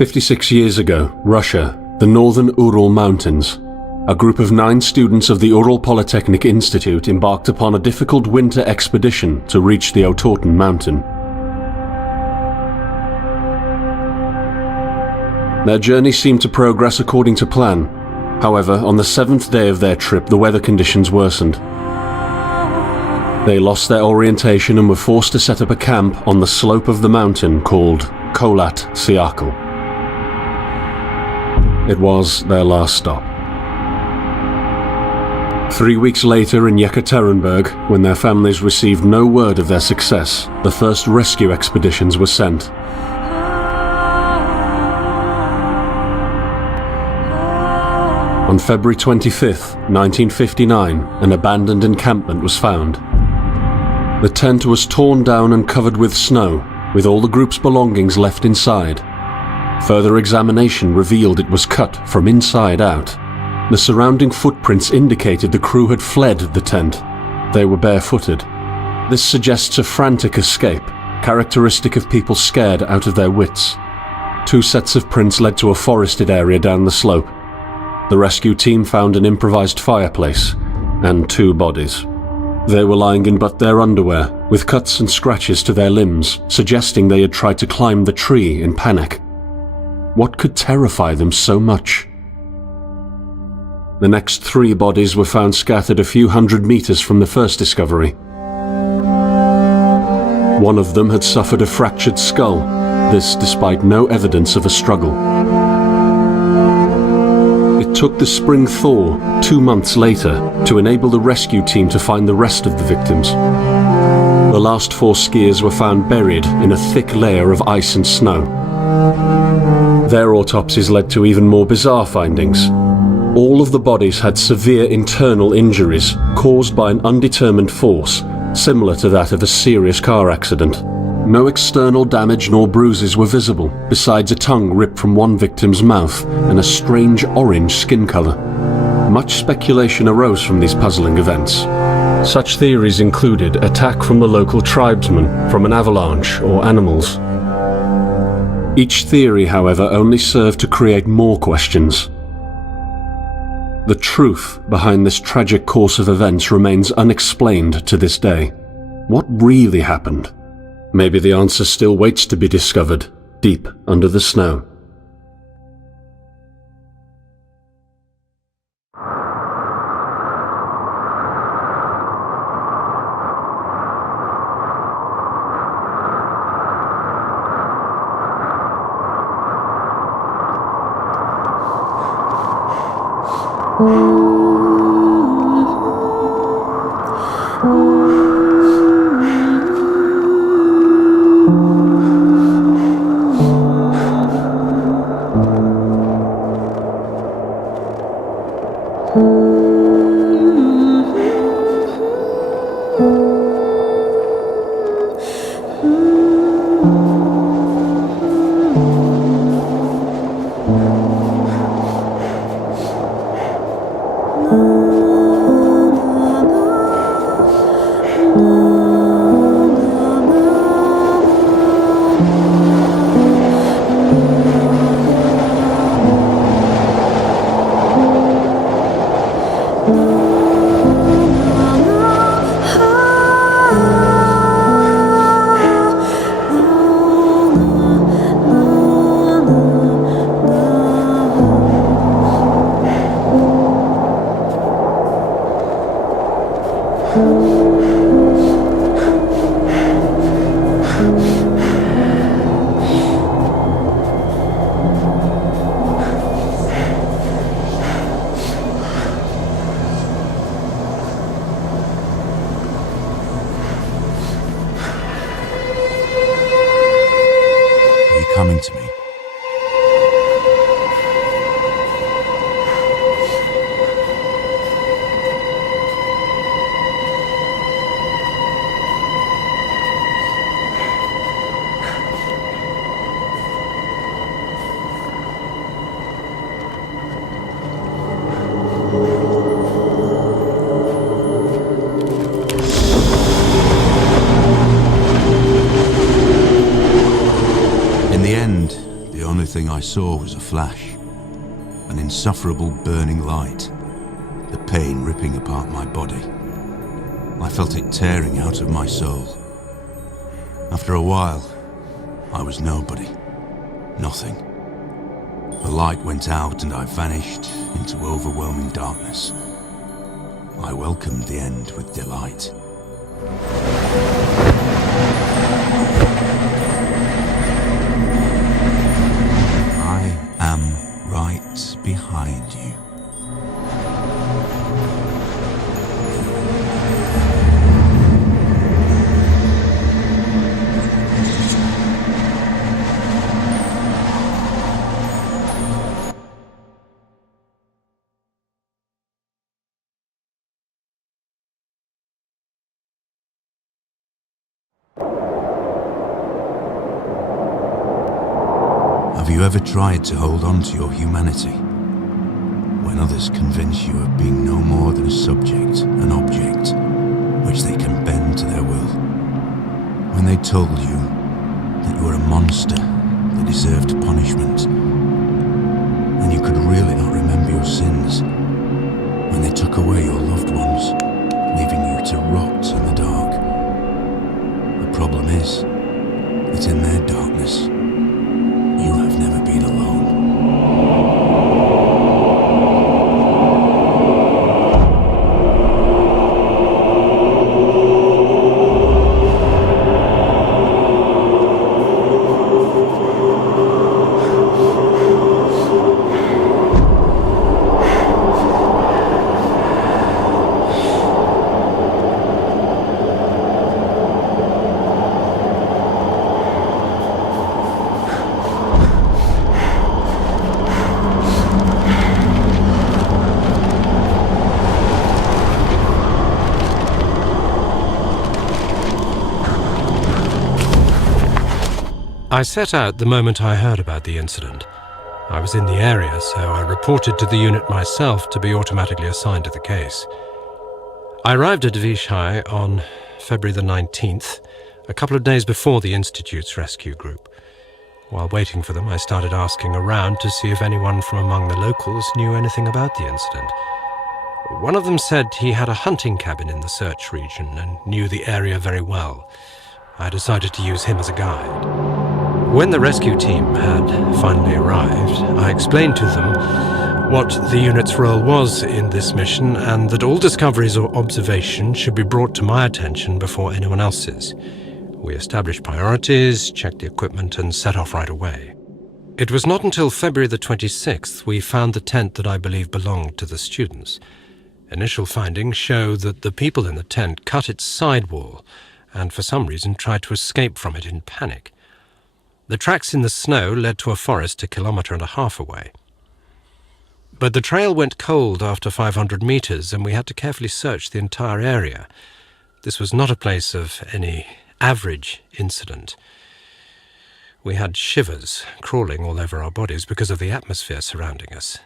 56 years ago, Russia, the northern Ural Mountains. A group of 9 students of the Ural Polytechnic Institute embarked upon a difficult winter expedition to reach the Otorten mountain. Their journey seemed to progress according to plan. However, on the 7th day of their trip, the weather conditions worsened. They lost their orientation and were forced to set up a camp on the slope of the mountain called Kholat. It was their last stop. 3 weeks later in Yekaterinburg, when their families received no word of their success, the first rescue expeditions were sent. On February 25, 1959, an abandoned encampment was found. The tent was torn down and covered with snow, with all the group's belongings left inside. Further examination revealed it was cut from inside out. The surrounding footprints indicated the crew had fled the tent. They were barefooted. This suggests a frantic escape, characteristic of people scared out of their wits. 2 sets of prints led to a forested area down the slope. The rescue team found an improvised fireplace and 2 bodies. They were lying in but their underwear, with cuts and scratches to their limbs, suggesting they had tried to climb the tree in panic. What could terrify them so much? The next 3 bodies were found scattered a few hundred meters from the first discovery. One of them had suffered a fractured skull, this despite no evidence of a struggle. It took the spring thaw 2 months later to enable the rescue team to find the rest of the victims. The last 4 skiers were found buried in a thick layer of ice and snow. Their autopsies led to even more bizarre findings. All of the bodies had severe internal injuries caused by an undetermined force, similar to that of a serious car accident. No external damage nor bruises were visible, besides a tongue ripped from one victim's mouth and a strange orange skin color. Much speculation arose from these puzzling events. Such theories included attack from the local tribesmen, from an avalanche, or animals. Each theory, however, only served to create more questions. The truth behind this tragic course of events remains unexplained to this day. What really happened? Maybe the answer still waits to be discovered, deep under the snow. thing I saw was a flash, an insufferable burning light, the pain ripping apart my body. I felt it tearing out of my soul. After a while, I was nobody, nothing. The light went out and I vanished into overwhelming darkness. I welcomed the end with delight. I am right behind you. Have you ever tried to hold on to your humanity when others convince you of being no more than a subject, an object, which they can bend to their will? When they told you that you were a monster that deserved punishment, and you could really not remember your sins? When they took away your loved ones, leaving you to rot in the dark? The problem is that in their darkness, you have never been alone. I set out the moment I heard about the incident. I was in the area, so I reported to the unit myself to be automatically assigned to the case. I arrived at Vishai on February the 19th, a couple of days before the Institute's rescue group. While waiting for them, I started asking around to see if anyone from among the locals knew anything about the incident. One of them said he had a hunting cabin in the search region and knew the area very well. I decided to use him as a guide. When the rescue team had finally arrived, I explained to them what the unit's role was in this mission and that all discoveries or observations should be brought to my attention before anyone else's. We established priorities, checked the equipment, and set off right away. It was not until February the 26th we found the tent that I believe belonged to the students. Initial findings show that the people in the tent cut its sidewall and for some reason tried to escape from it in panic. The tracks in the snow led to a forest 1.5 kilometers away. But the trail went cold after 500 meters, and we had to carefully search the entire area. This was not a place of any average incident. We had shivers crawling all over our bodies because of the atmosphere surrounding us.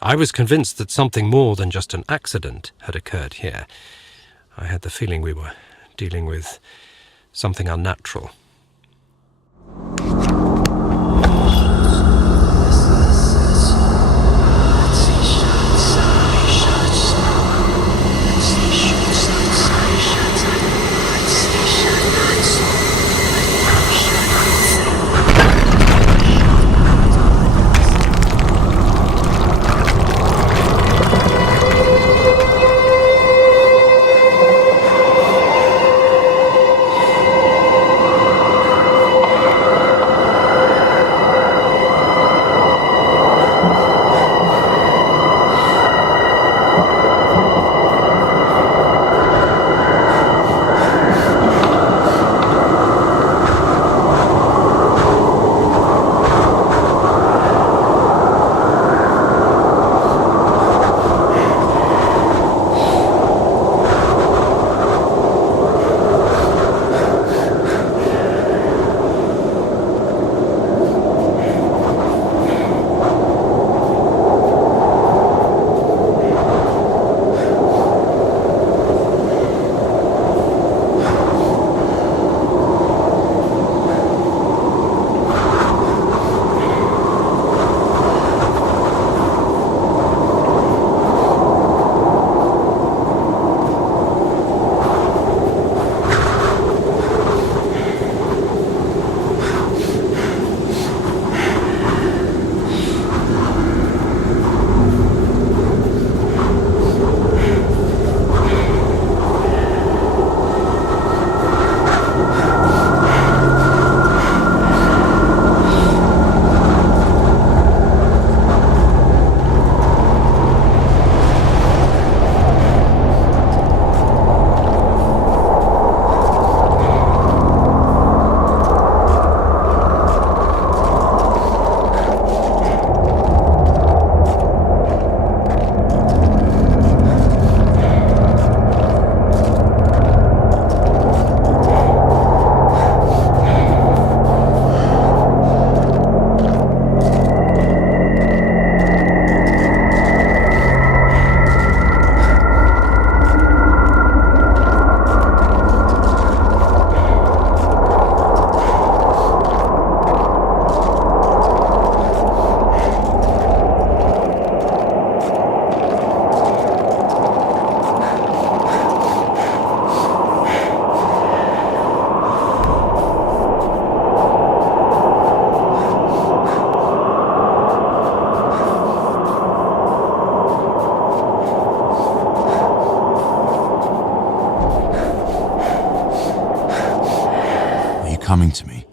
I was convinced that something more than just an accident had occurred here. I had the feeling we were dealing with something unnatural. coming to me.